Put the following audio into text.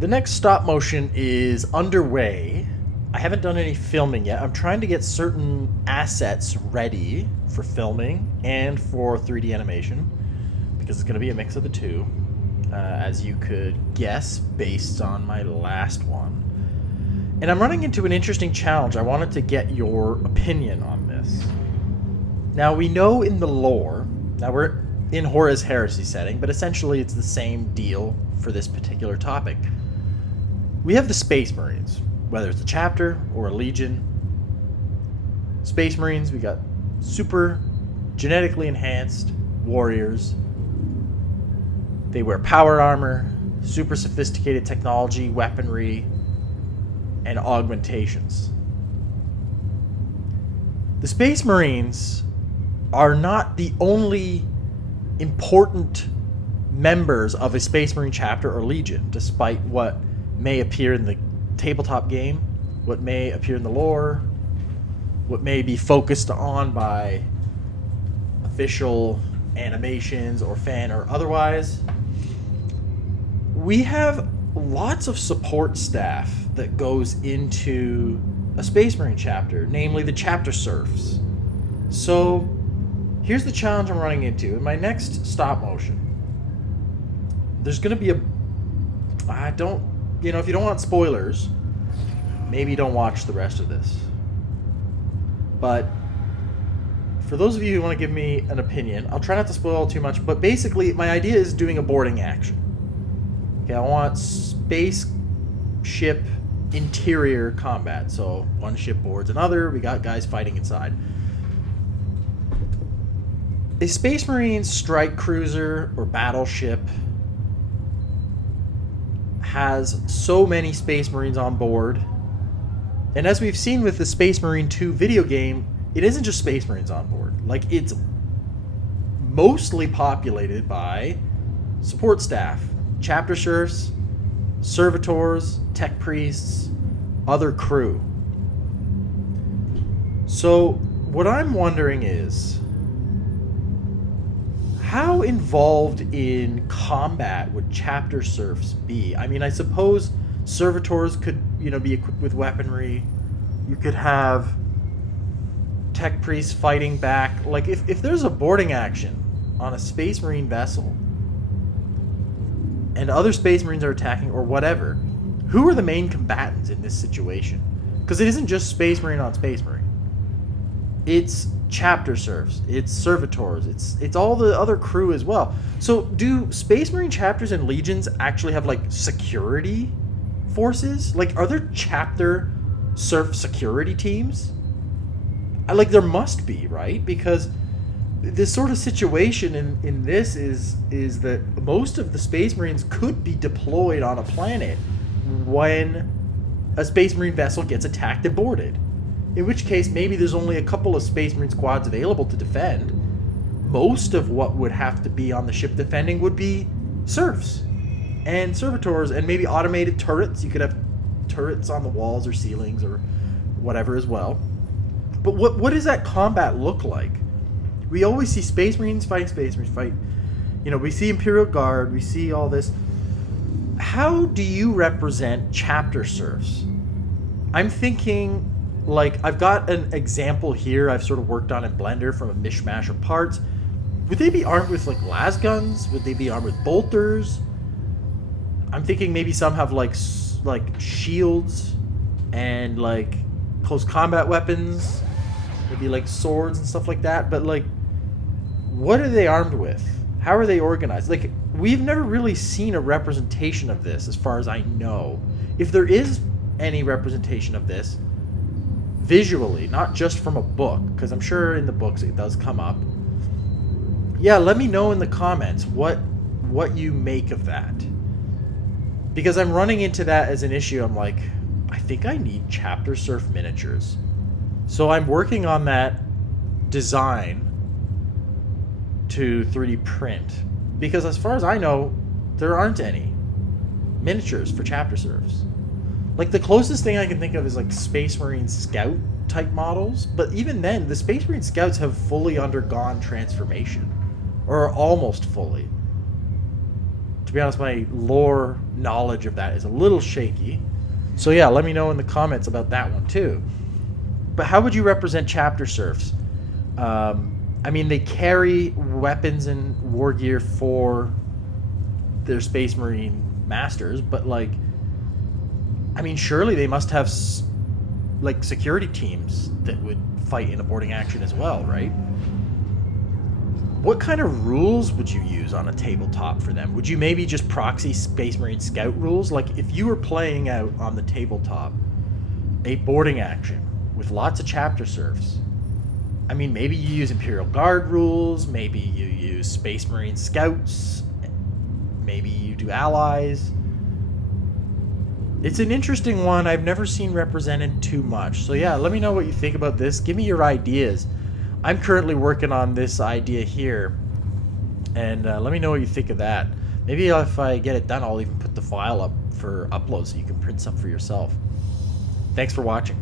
The next stop motion is underway. I haven't done any filming yet. I'm trying to get certain assets ready for filming and for 3D animation because it's going to be a mix of the two, as you could guess based on my last one. And I'm running into an interesting challenge. I wanted to get your opinion on this. Now, we know in the lore, now we're in Horus Heresy setting, but essentially it's the same deal for this particular topic. We have the Space Marines, whether it's a chapter or a legion. Space Marines, we got super genetically enhanced warriors. They wear power armor, super sophisticated technology, weaponry, and augmentations. The Space Marines are not the only important members of a Space Marine chapter or legion, despite what may appear in the tabletop game, what may appear in the lore, what may be focused on by official animations or fan or otherwise. We have lots of support staff that goes into a Space Marine chapter, namely the chapter serfs. So here's the challenge I'm running into. In my next stop motion, there's going to be if you don't want spoilers, maybe don't watch the rest of this. But for those of you who want to give me an opinion, I'll try not to spoil too much, but basically my idea is doing a boarding action. Okay, I want spaceship interior combat. So one ship boards another, we got guys fighting inside. A Space Marine strike cruiser or battleship has so many Space Marines on board. And as we've seen with the Space Marine 2 video game, it isn't just Space Marines on board. Like, it's mostly populated by support staff, chapter serfs, servitors, tech priests, other crew. So what I'm wondering is, how involved in combat would chapter serfs be? I mean, I suppose servitors could, be equipped with weaponry. You could have tech priests fighting back. Like, if there's a boarding action on a Space Marine vessel and other Space Marines are attacking or whatever, who are the main combatants in this situation? Because it isn't just Space Marine on Space Marine. It's chapter serfs, it's servitors, it's all the other crew as well. So do Space Marine chapters and legions actually have like security forces? Like, are there chapter serf security teams? Like, there must be, right? Because this sort of situation in this is that most of the Space Marines could be deployed on a planet when a Space Marine vessel gets attacked and boarded. In which case, maybe there's only a couple of Space Marine squads available to defend. Most of what would have to be on the ship defending would be serfs and servitors and maybe automated turrets. You could have turrets on the walls or ceilings or whatever as well. But what does that combat look like? We always see Space Marines fighting Space Marines fight. We see Imperial Guard, we see all this. How do you represent chapter serfs? I'm thinking, like, I've got an example here I've sort of worked on in Blender from a mishmash of parts. Would they be armed with, like, las guns? Would they be armed with bolters? I'm thinking maybe some have, like shields and, like, close combat weapons. Maybe, like, swords and stuff like that. But, like, what are they armed with? How are they organized? Like, we've never really seen a representation of this, as far as I know. If there is any representation of this, visually, not just from a book, because I'm sure in the books it does come up. Yeah, let me know in the comments what you make of that. Because I'm running into that as an issue. I'm like, I think I need chapter serf miniatures. So I'm working on that design to 3D print. Because as far as I know, there aren't any miniatures for chapter serfs. Like, the closest thing I can think of is, like, Space Marine Scout type models. But even then, the Space Marine Scouts have fully undergone transformation. Or almost fully. To be honest, my lore knowledge of that is a little shaky. So yeah, let me know in the comments about that one too. But how would you represent chapter serfs? I mean, they carry weapons and war gear for their Space Marine masters, but like, I mean, surely they must have like security teams that would fight in a boarding action as well, right? What kind of rules would you use on a tabletop for them? Would you maybe just proxy Space Marine Scout rules? Like, if you were playing out on the tabletop a boarding action with lots of chapter serfs, I mean, maybe you use Imperial Guard rules, maybe you use Space Marine Scouts, maybe you do allies. It's an interesting one. I've never seen represented too much. So yeah, let me know what you think about this. Give me your ideas. I'm currently working on this idea here, and let me know what you think of that. Maybe if I get it done, I'll even put the file up for upload so you can print some for yourself. Thanks for watching.